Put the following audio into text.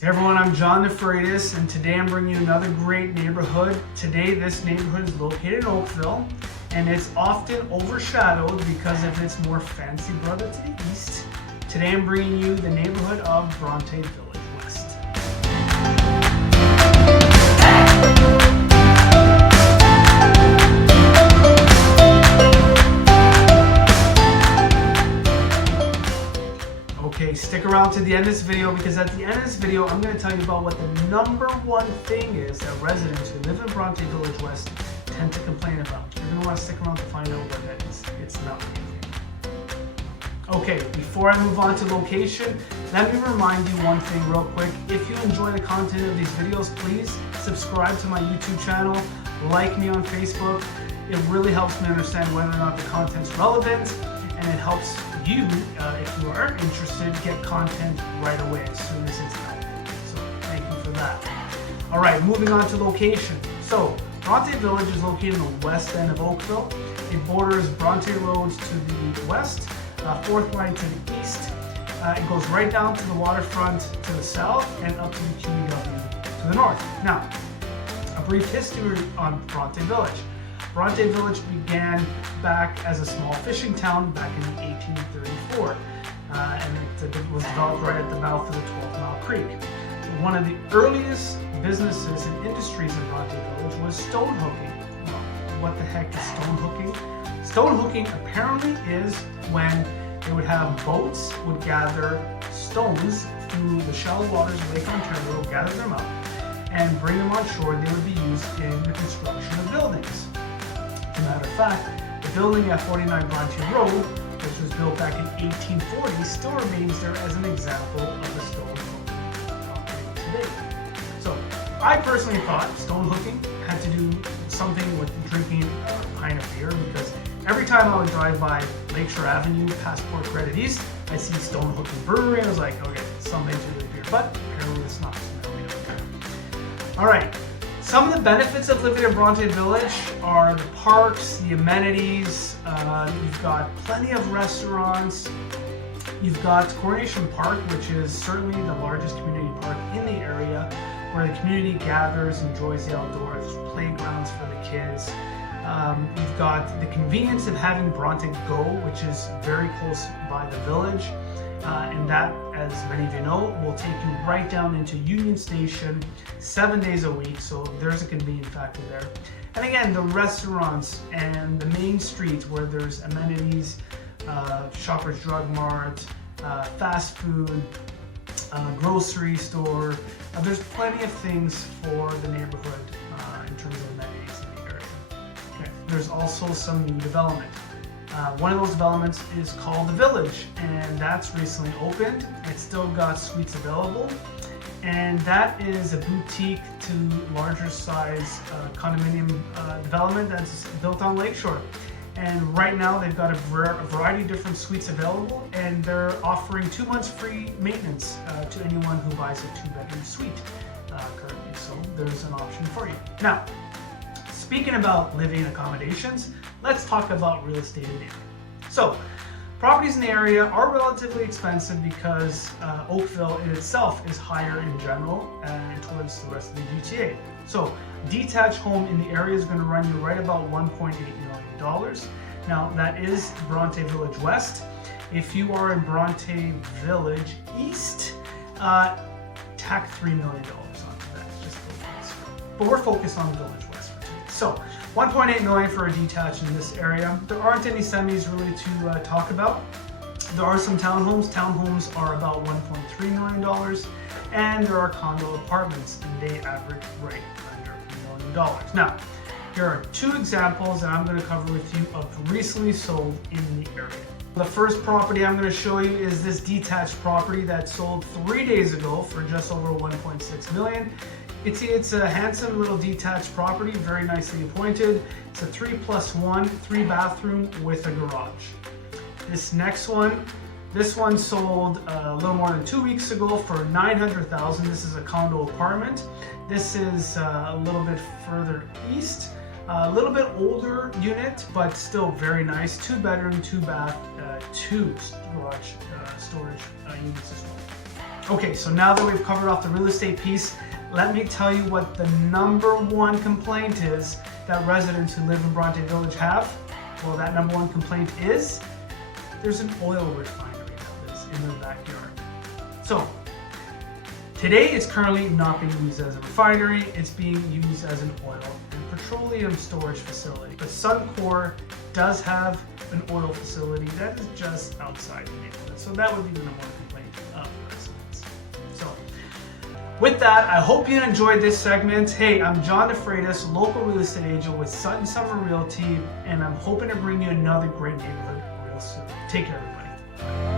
Hey everyone, I'm John DeFreitas, and today I'm bringing you another great neighborhood. Today this neighborhood is located in Oakville, and it's often overshadowed because of its more fancy brother to the east. Today I'm bringing you the neighborhood of Bronte Village West. Okay, stick around to the end of this video, because at the end of this video I'm going to tell you about what the number one thing is that residents who live in Bronte Village West tend to complain about. You're going to want to stick around to find out what that is. It's not anything. Okay, before I move on to location, let me remind you one thing real quick. If you enjoy the content of these videos, please subscribe to my YouTube channel, like me on Facebook. It really helps me understand whether or not the content's relevant, and it helps you, if you are interested, get content right away as soon as it's out. So thank you for that. All right, moving on to location. So Bronte Village is located in the west end of Oakville. It borders Bronte Roads to the west, 4th line to the east. It goes right down to the waterfront to the south and up to the QEW to the north. Now, a brief history on Bronte Village. Bronte Village began back as a small fishing town back in 1834, and it was developed right at the mouth of the 12 Mile Creek. One of the earliest businesses and industries in Bronte Village was stone hooking. Well, what the heck is stone hooking? Stone hooking apparently is when they would have boats would gather stones through the shallow waters of Lake Ontario, gather them up, and bring them on shore. They would be used in the construction of buildings. As a matter of fact, the building at 49 Bronte Road, which was built back in 1840, still remains there as an example of the stone hooking operating today. So, I personally thought stone hooking had to do something with drinking a pint of beer, because every time I would drive by Lakeshore Avenue, past Port Credit East, I see Stone Hooking Brewery. I was like, okay, something to do with beer, but apparently it's not. All right. Some of the benefits of living in Bronte Village are the parks, the amenities. You've got plenty of restaurants. You've got Coronation Park, which is certainly the largest community park in the area, where the community gathers, enjoys the outdoors, playgrounds for the kids. You've got the convenience of having Bronte Go, which is very close by the village. And that, as many of you know, will take you right down into Union Station 7 days a week, so there's a convenient factor there. And again, the restaurants and the main streets where there's amenities, Shoppers Drug Mart, fast food, grocery store. There's plenty of things for the neighborhood in terms of amenities in the area. Okay. There's also some new development. One of those developments is called The Village, and that's recently opened. It's still got suites available, and that is a boutique to larger size condominium development that's built on Lakeshore. And right now they've got a variety of different suites available, and they're offering 2 months free maintenance to anyone who buys a 2-bedroom suite currently. So there's an option for you. Now, speaking about living accommodations, let's talk about real estate in the area. So, properties in the area are relatively expensive because Oakville in itself is higher in general and towards the rest of the GTA. So, detached home in the area is going to run you right about $1.8 million. Now, that is Bronte Village West. If you are in Bronte Village East, tack $3 million onto that, just but we're focused on Village West for today. So, 1.8 million for a detached in this area. There aren't any semis really to talk about. There are some townhomes. Townhomes are about $1.3 million, and there are condo apartments, and they average right under $1 million. Now, here are 2 examples that I'm going to cover with you of recently sold in the area. The first property I'm going to show you is this detached property that sold 3 days ago for just over $1.6 million. It's a handsome little detached property, very nicely appointed. It's a 3+1, 3-bathroom with a garage. This next one, this one sold a little more than 2 weeks ago for $900,000. This is a condo apartment. This is a little bit further east. A little bit older unit, but still very nice. 2-bedroom, 2-bath, 2 garage storage units as well. Okay, so now that we've covered off the real estate piece, let me tell you what the number one complaint is that residents who live in Bronte Village have. Well, that number one complaint is there's an oil refinery that lives in their backyard. So today it's currently not being used as a refinery, it's being used as an oil and petroleum storage facility. But Suncor does have an oil facility that is just outside the neighborhood. So that would be the number one complaint of residents. So with that, I hope you enjoyed this segment. Hey, I'm John DeFreitas, local real estate agent with Sutton Summer Realty, and I'm hoping to bring you another great neighborhood real soon. Take care, everybody.